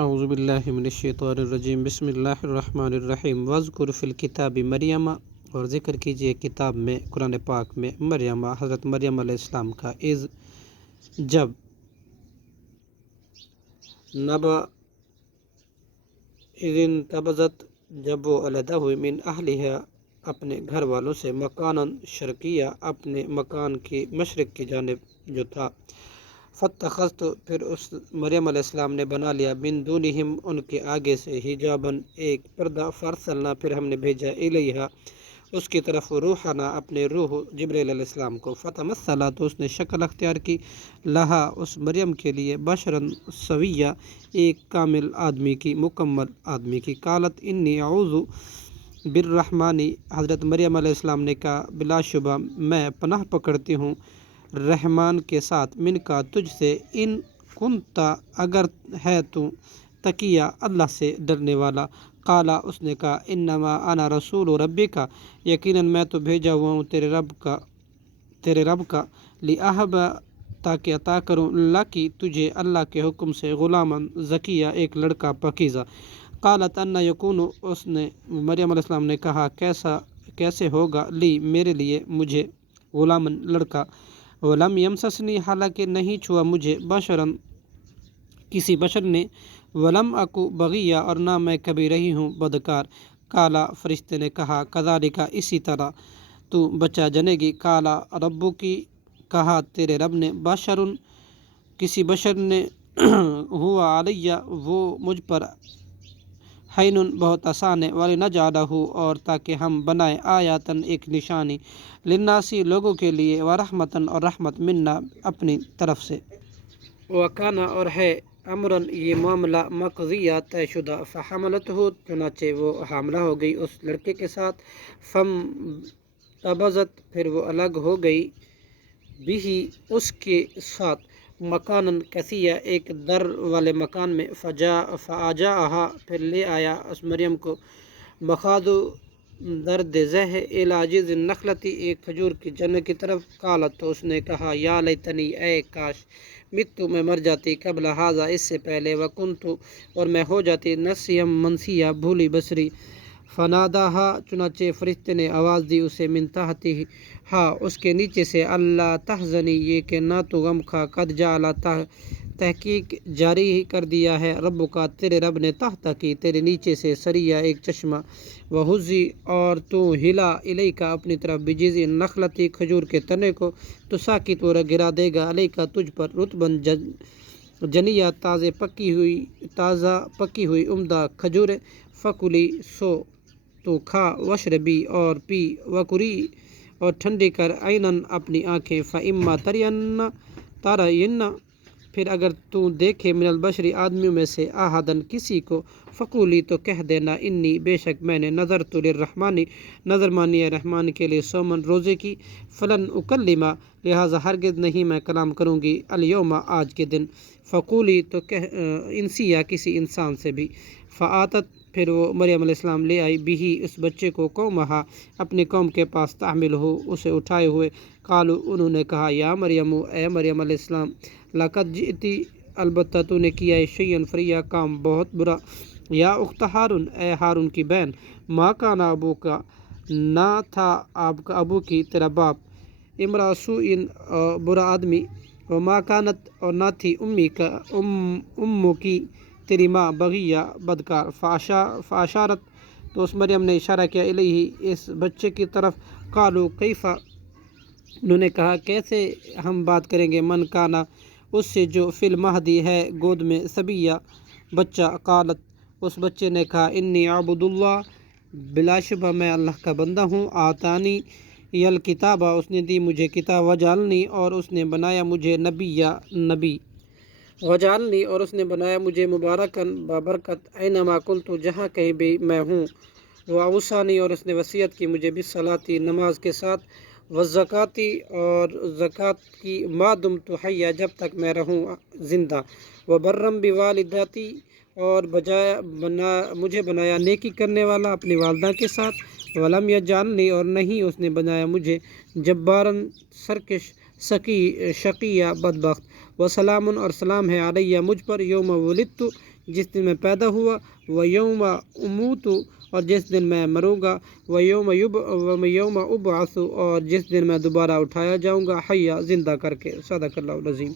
اعوذ باللہ من الشیطان الرجیم بسم اللہ الرحمن الرحیم واذکر فی الکتاب مریم، اور ذکر کیجئے کتاب میں قرآن پاک میں مریم، حضرت مریم علیہ السلام کا، اذ جب، نبا اذ انتبذت جب وہ علیحدہ ہوئی، من اہلہا اپنے گھر والوں سے، مکاناً شرقیہ اپنے مکان کی مشرق کی جانب جو تھا، فاتخذت پھر اس مریم علیہ السلام نے بنا لیا، من دونہم ان کے آگے سے، حجاباً ایک پردہ، فارسلنا پھر ہم نے بھیجا، الیہا اس کی طرف، روحنا اپنے روح جبریل علیہ السلام کو، فتمثلا تو اس نے شکل اختیار کی، لہا اس مریم کے لیے، بشراً سویہ ایک کامل آدمی کی، مکمل آدمی کی، قالت انی اعوذ بالرحمن حضرت مریم علیہ السلام نے کہا بلا شبہ میں پناہ پکڑتی ہوں رحمان کے ساتھ، من کا تجھ سے، ان کنتا اگر ہے تو تقیہ اللہ سے ڈرنے والا، قالا اس نے کہا انما انا رسول ربک یقیناً میں تو بھیجا ہوا ہوں تیرے رب کا، لأہب تاکہ عطا کروں، لکی تجھے، اللہ کے حکم سے، غلاماً زکیہ ایک لڑکا پاکیزہ، قالت انا یکون اس نے مریم علیہ السلام نے کہا کیسے ہوگا، لی میرے لیے، مجھے، غلاماً لڑکا، ولم یمسسنی حالانکہ نہیں چھوا مجھے، بشراً کسی بشر نے، ولم اکو بغیہ اور نہ میں کبھی رہی ہوں بدکار، کالا فرشتے نے کہا کذالک اسی طرح تو بچہ جنے گی، کالا ربو کی کہا تیرے رب نے، بشرن کسی بشر نے، ہوا علیہ وہ مجھ پر، حینن بہت آسان ہے، ولنجعلہ اور تاکہ ہم بنائے، آیاتن ایک نشانی، للناسی لوگوں کے لیے، ورحمتن اور رحمت، منا اپنی طرف سے، وکانا اور ہے، امراً یہ معاملہ، مقضیہ طے شدہ، فحملتہ چنانچہ وہ حاملہ ہو گئی اس لڑکے کے ساتھ، فم تبذت پھر وہ الگ ہو گئی، بھی اس کے ساتھ، مکاناً قصیہ ایک در والے مکان میں، فاجاءہا پھر لے آیا اس مریم کو، مخاض درد ذہ، الاجز النخلتی ایک کھجور کی جنت کی طرف، قالت تو اس نے کہا یا لیتنی اے کاش، مت میں مر جاتی، قبل ھذا اس سے پہلے، وکنت اور میں ہو جاتی، نسیم منسیہ بھولی بسری، فناداہا چنانچہ فرشتے نے آواز دی اسے، من تحتہا اس کے نیچے سے، اللہ تحزنی یہ کہ نہ تو غم کھا، قد جعل تحقیق جاری ہی کر دیا ہے، رب کا تیرے رب نے، تحت کی تیرے نیچے سے، سریہ ایک چشمہ، وہزی اور تو ہلا، الیک اپنی طرف، بجذع النخلۃ کھجور کے تنے کو، تو ساکت وہ گرا دے گا، علیک تجھ پر، رطباً جنیہ تازہ پکی ہوئی عمدہ کھجور، فکلی سو تو کھا، وشربی اور پی، وکری اور ٹھنڈی کر، عیناً اپنی آنکھیں، فاما ترین پھر اگر تو دیکھے، من البشر آدمیوں میں سے، احدن کسی کو، فقولی تو کہہ دینا، انی بے شک میں نے، نذرت للرحمن نظر مانی ہے رحمان کے لیے، صومن روزے کی، فلن اکلم لہذا ہرگز نہیں میں کلام کروں گی، الیوم آج کے دن، فقولی تو کہہ انسیہ کسی انسان سے بھی، فآتت پھر وہ مریم علیہ السلام لے آئی، بھی اس بچے کو، قومہا اپنی قوم کے پاس، تحمل ہو اسے اٹھائے ہوئے، قالو انہوں نے کہا یا مریم اے مریم علیہ السلام، لقد جئتی البتہ تو نے کیا ہے، شیئن فریہ کام بہت برا، یا اخت ہارون اے ہارون کی بہن، ما کان ابو کا نہ تھا آپ کا ابو کی تیرا باپ، امرا سوء برا آدمی، وما کانت اور نہ تھی امی کا امو کی تیری ماں، بغیہ بدکار، فاشارت تو اس مریم نے اشارہ کیا، الیہ اس بچے کی طرف، قالو کیف انہوں نے کہا کیسے ہم بات کریں گے، من کانا اس سے جو فی المہدی ہے گود میں، صبیہ بچہ، قالت اس بچے نے کہا انی عبد اللہ بلا شبہ میں اللہ کا بندہ ہوں، آتانی الکتابہ اس نے دی مجھے کتاب، وجعلنی اور اس نے بنایا مجھے، نبی، وجعلنی اور اس نے بنایا مجھے، مبارکن بابرکت، اینما کنت جہاں کہیں بھی میں ہوں، واوصانی اور اس نے وصیت کی مجھے، بالصلاۃ نماز کے ساتھ، والزکوٰۃ اور زکوٰۃ کی، ما دمت حیا جب تک میں رہوں زندہ، وبرم بوالدتی اور مجھے بنایا نیکی کرنے والا اپنی والدہ کے ساتھ، ولم یجعلنی اور نہیں اس نے بنایا مجھے، جباراً سرکش، شقیہ بدبخت، وسلام اور سلام ہے علیہ مجھ پر یوم ولدت جس دن میں پیدا ہوا، و یوم اموت اور جس دن میں مروں گا، و یوم ابعث اور جس دن میں دوبارہ اٹھایا جاؤں گا، حیا زندہ کر کے۔ صدق اللہ العظیم۔